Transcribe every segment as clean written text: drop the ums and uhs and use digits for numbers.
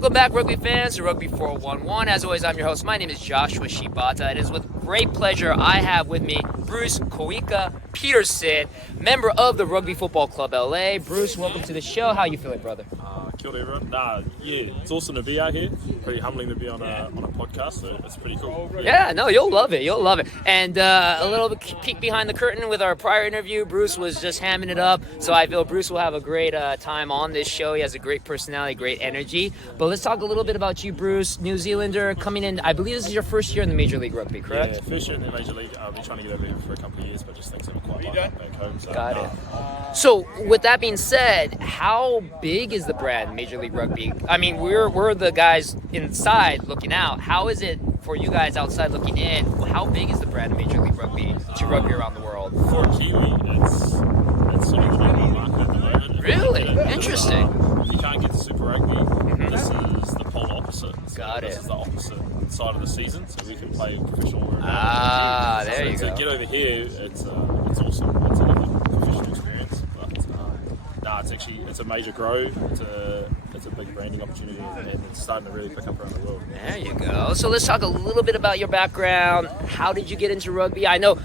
Welcome back, rugby fans, to Rugby411. As always, I'm your host. My name is Joshua Shibata. It is with great pleasure I have with me Bruce Kauika-Petersen, member of the Rugby Football Club LA. Bruce, welcome to the show. How you feeling, brother? Kia ora, everyone. It's awesome to be out here. Pretty humbling to be on a podcast, so it's pretty cool. Yeah, no, you'll love it. You'll love it. And a little bit peek behind the curtain with our prior interview, Bruce was just hamming it up. So I feel Bruce will have a great time on this show. He has a great personality, great energy. But let's talk a little bit about you, Bruce. New Zealander coming in. I believe this is your first year in the Major League Rugby, correct? Yeah, first year in the Major League. I've been trying to get over here for a couple of years, but just things haven't quite lined up back home. So, Got it. So with that being said, how big is the brand Major League Rugby? I mean, we're the guys inside looking out. How is it for you guys outside looking in? How big is the brand of Major League Rugby to rugby around the world? For a Kiwi, it's sort of the number one market at the moment. Really? Interesting. If you can't get to Super Rugby, this is the polar opposite. Got This it. is the opposite side of the season, so we can play professional rugby. There you So go. to get over here, it's awesome. It's another professional experience, but it's a major grow. It's a big branding opportunity, and it's starting to really pick up around the world. There you go. So let's talk a little bit about your background. How did you get into rugby? I know,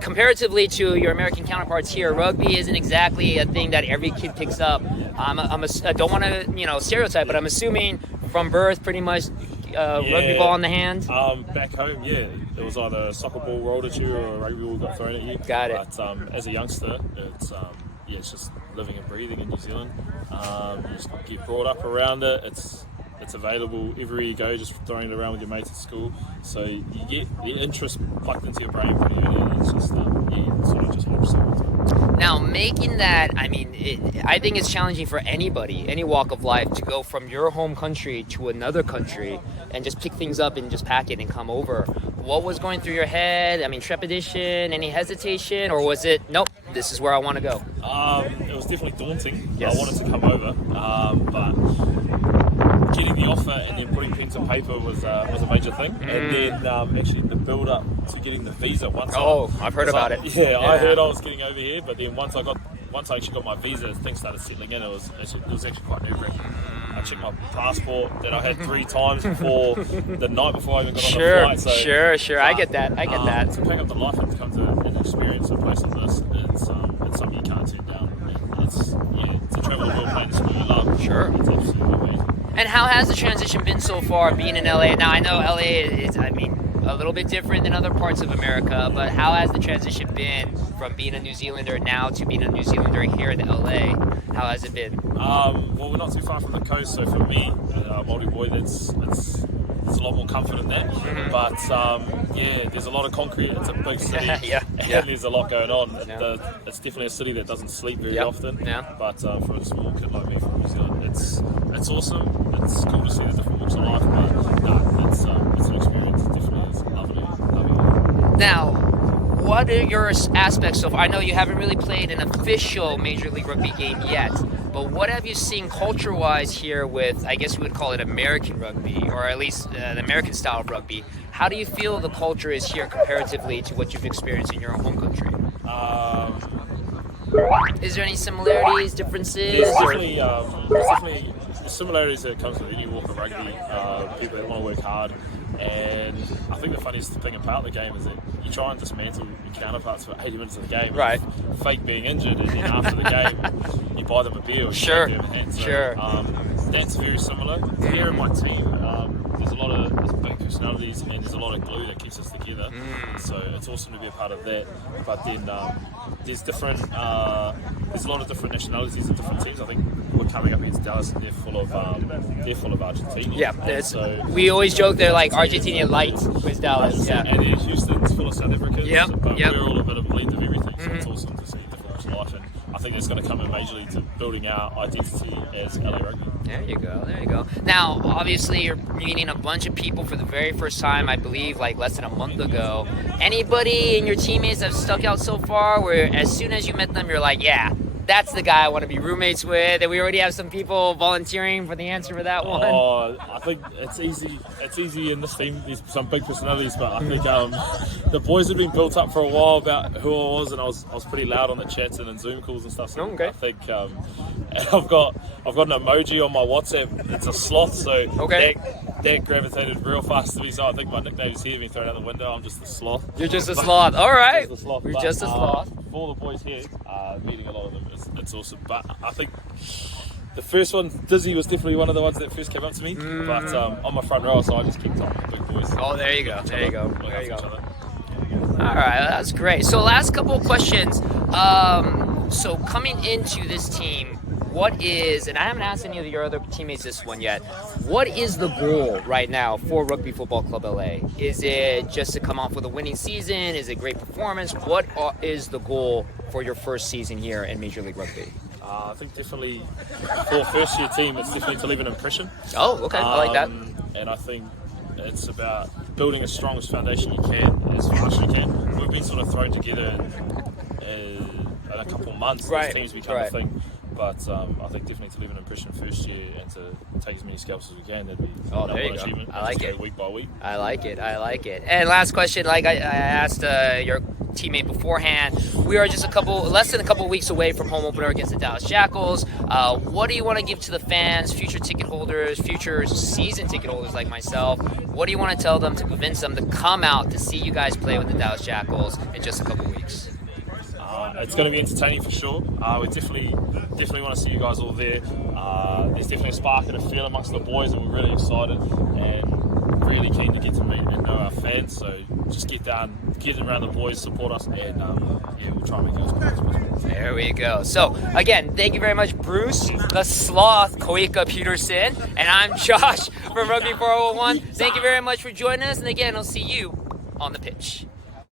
comparatively to your American counterparts here, rugby isn't exactly a thing that every kid picks up. I don't want to, stereotype, but I'm assuming from birth, pretty much rugby ball in the hand. Back home, it was either a soccer ball rolled at you or a rugby ball got thrown at you. Got it. But as a youngster, it's just living and breathing in New Zealand. You just get brought up around it. It's available everywhere you go, just throwing it around with your mates at school. So you get the interest plugged into your brain pretty early, and it's just, it sort of just helps. Now, making that, I think it's challenging for anybody, any walk of life, to go from your home country to another country and just pick things up and just pack it and come over. What was going through your head? Trepidation, any hesitation, or was it, nope, this is where I want to go? It was definitely daunting. Yes. I wanted to come over, but getting the offer and then putting pen to paper was a major thing. And then actually the build up to getting the visa once. I've heard about it. Yeah, I heard I was getting over here, but then once I actually got my visa, things started settling in. It was actually quite nerve-wracking. I checked my passport that I had 3 times before the night before I even got on the flight. So, Sure. I get that. To pick up the life and to come to an experience, a place like this, it's something you can't turn down. And to travel the world playing the sport you love. Sure. It's absolutely amazing. And how has the transition been so far, being in LA? Now, I know LA is, a little bit different than other parts of America, but how has the transition been from being a New Zealander now to being a New Zealander here in LA? How has it been? Well, we're not too far from the coast, so for me, Māori boy, it's a lot more comfort in that. But there's a lot of concrete. It's a big city, and there's a lot going on. It's definitely a city that doesn't sleep very often. But for a small kid like me from New Zealand, it's awesome. It's cool to see the different walks of life. But it's an experience. It definitely is. Lovely. Now, what are your aspects so far? I know you haven't really played an official Major League Rugby game yet, but what have you seen culture-wise here with, I guess we would call it American rugby, or at least an American style of rugby? How do you feel the culture is here comparatively to what you've experienced in your own home country? Is there any similarities, differences? There's definitely similarities that comes with any walk of rugby. People that want to work hard. And I think the funniest thing about the game is that you try and dismantle your counterparts for 80 minutes of the game. Right. Fake being injured, and then after the game, you buy them a beer or you Sure. give them a hand. So, Sure. That's very similar. Here in my team, there's big personalities, and there's a lot of glue that keeps us together. So it's awesome to be a part of that. But then there's a lot of different nationalities and different teams. I think we're coming up against Dallas, and they're full of Argentinians. Yeah, we always joke they're like Argentina light with Dallas. And then Houston's full of South Africans. But Yep. we're all a bit of a blend of everything. So it's awesome to see different walks of life, and I think that's going to come in majorly to building our identity as LA Rugby. There you go. Now, obviously, you're meeting a bunch of people for the very first time, I believe, like less than a month ago. Anybody in your teammates have stuck out so far where as soon as you met them, you're like, yeah, that's the guy I want to be roommates with. And we already have some people volunteering for the answer for that one. Oh, I think it's easy. It's easy in this team. There's some big personalities, but I think the boys have been built up for a while about who I was, and I was pretty loud on the chats and in Zoom calls and stuff. So okay. I think I've got an emoji on my WhatsApp. It's a sloth, so that gravitated real fast to me. So I think my nickname is here being thrown out the window. I'm just the sloth. You're just a sloth. All right. You're just a sloth. For the boys here, meeting a lot of them, it's awesome. But I think the first one, Dizzy was definitely one of the ones that first came up to me. But on my front row, so I just kicked on the big boys. Oh, there you go. There you go. All right, that's great. So last couple of questions. So coming into this team, what is, and I haven't asked any of your other teammates this one yet, what is the goal right now for Rugby Football Club LA? Is it just to come off with a winning season? Is it great performance? What is the goal for your first season here in Major League Rugby? I think definitely for a first year team, it's definitely to leave an impression. Oh, okay, I like that. And I think it's about building as strong as foundation you can, as fast as you can. We've been sort of thrown together in a couple of months. This team's become a thing. But I think definitely to leave an impression first year and to take as many scalps as we can, that'd be there you achievement. I like it. Week by week. I like it. And last question, like I asked your teammate beforehand, we are just less than a couple weeks away from home opener against the Dallas Jackals. What do you want to give to the fans, future ticket holders, future season ticket holders like myself? What do you want to tell them to convince them to come out to see you guys play with the Dallas Jackals in just a couple weeks? It's going to be entertaining for sure. We definitely want to see you guys all there. There's definitely a spark and a feel amongst the boys, and we're really excited and really keen to get to meet and know our fans. So just get down, get around the boys, support us, and we'll try and make it as good as possible. There we go. So again, thank you very much, Bruce, the Sloth Kauika-Petersen, and I'm Josh from Rugby411. Thank you very much for joining us, and again, I'll see you on the pitch.